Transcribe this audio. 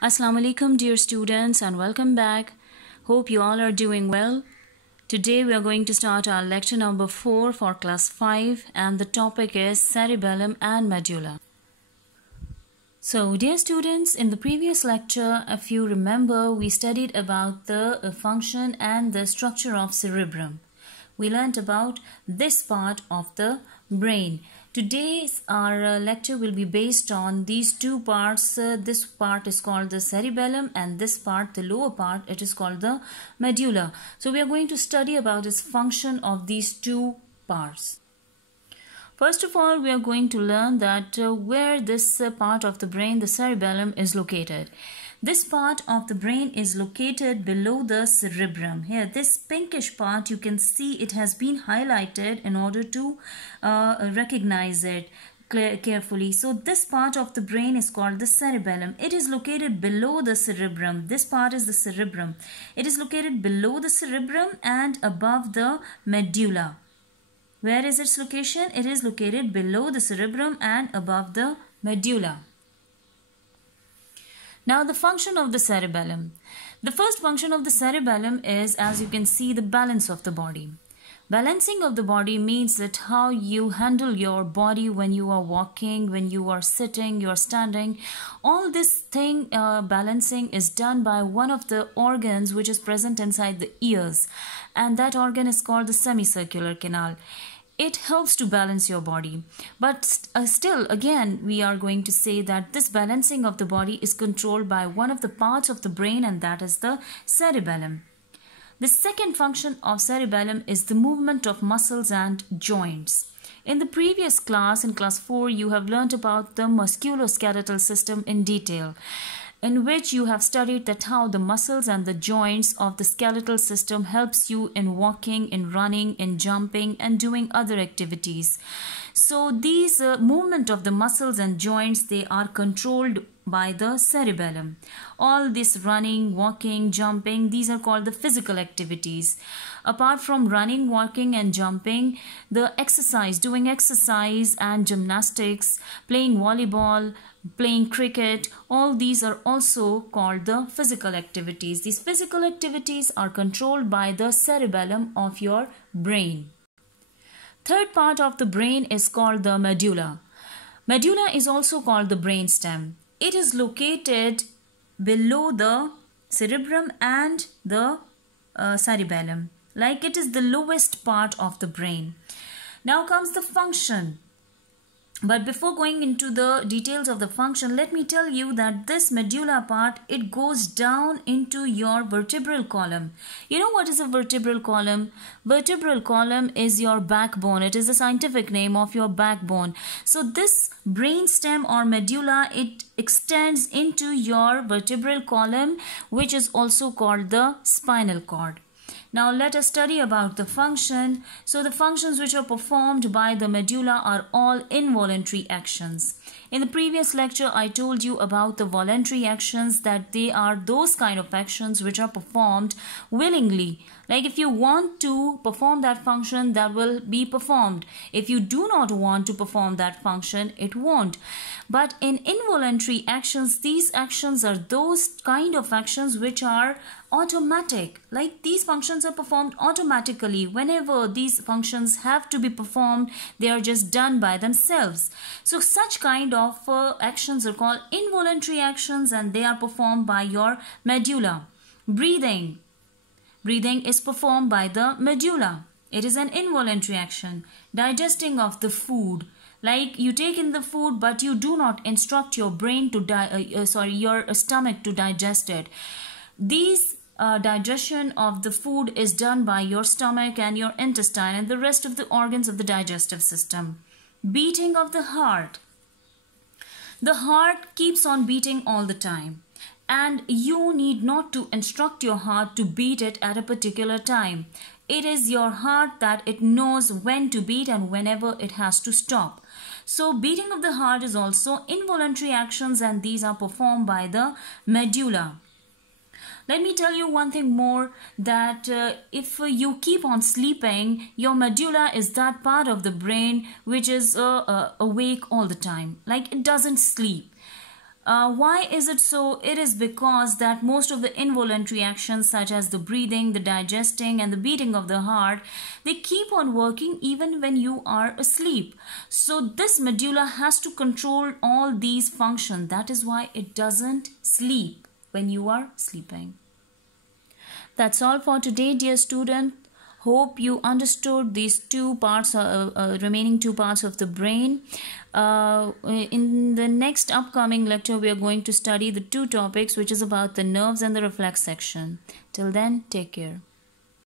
Assalamu alaikum dear students and welcome back. Hope you all are doing well. Today we are going to start our lecture number 4 for class 5 and the topic is cerebellum and medulla. So dear students, in the previous lecture, if you remember, we studied about the function and the structure of cerebrum. We learnt about this part of the brain. Today's our lecture will be based on these two parts. This part is called the cerebellum and this part, the lower part, it is called the medulla. So we are going to study about its function of these two parts. First of all, we are going to learn that where this part of the brain, the cerebellum, is located. This part of the brain is located below the cerebrum. Here, this pinkish part, you can see it has been highlighted in order to recognize it carefully. So this part of the brain is called the cerebellum. It is located below the cerebrum. This part is the cerebrum. It is located below the cerebrum and above the medulla. Where is its location? It is located below the cerebrum and above the medulla. Now the function of the cerebellum. The first function of the cerebellum is, as you can see, the balance of the body. Balancing of the body means that how you handle your body when you are walking, when you are sitting, you are standing. All this thing, balancing is done by one of the organs which is present inside the ears. And that organ is called the semicircular canal. It helps to balance your body. But still, again, we are going to say that this balancing of the body is controlled by one of the parts of the brain, and that is the cerebellum. The second function of cerebellum is the movement of muscles and joints. In the previous class, in class 4, you have learnt about the musculoskeletal system in detail, in which you have studied that how the muscles and the joints of the skeletal system helps you in walking, in running, in jumping and doing other activities. So these movement of the muscles and joints, they are controlled by the cerebellum. All this running, walking, jumping, these are called the physical activities. Apart from running, walking and jumping, the exercise, doing exercise and gymnastics, playing volleyball, playing cricket, all these are also called the physical activities. These physical activities are controlled by the cerebellum of your brain. Third part of the brain is called the medulla. Medulla is also called the brainstem. It is located below the cerebrum and the cerebellum. Like it is the lowest part of the brain. Now comes the function. But before going into the details of the function, let me tell you that this medulla part, it goes down into your vertebral column. You know what is a vertebral column? Vertebral column is your backbone. It is the scientific name of your backbone. So this brainstem or medulla, it extends into your vertebral column, which is also called the spinal cord. Now let us study about the function. So the functions which are performed by the medulla are all involuntary actions. In the previous lecture, I told you about the voluntary actions, that they are those kind of actions which are performed willingly. Like if you want to perform that function, that will be performed. If you do not want to perform that function, it won't. But in involuntary actions, these actions are those kind of actions which are automatic. Like these functions are performed automatically. Whenever these functions have to be performed, they are just done by themselves. So such kind of actions are called involuntary actions, and they are performed by your medulla. Breathing. Breathing is performed by the medulla. It is an involuntary action. Digesting of the food. Like you take in the food, but you do not instruct your brain to your stomach to digest it. These digestion of the food is done by your stomach and your intestine and the rest of the organs of the digestive system. Beating of the heart. The heart keeps on beating all the time, and you need not to instruct your heart to beat it at a particular time. It is your heart that it knows when to beat and whenever it has to stop. So beating of the heart is also involuntary actions, and these are performed by the medulla. Let me tell you one thing more, that if you keep on sleeping, your medulla is that part of the brain which is awake all the time. Like it doesn't sleep. Why is it so? It is because that most of the involuntary actions such as the breathing, the digesting and the beating of the heart, they keep on working even when you are asleep. So this medulla has to control all these functions. That is why it doesn't sleep when you are sleeping. That's all for today, dear student. Hope you understood these two parts, remaining two parts of the brain. In the next upcoming lecture, we are going to study the two topics, which is about the nerves and the reflex section. Till then, take care.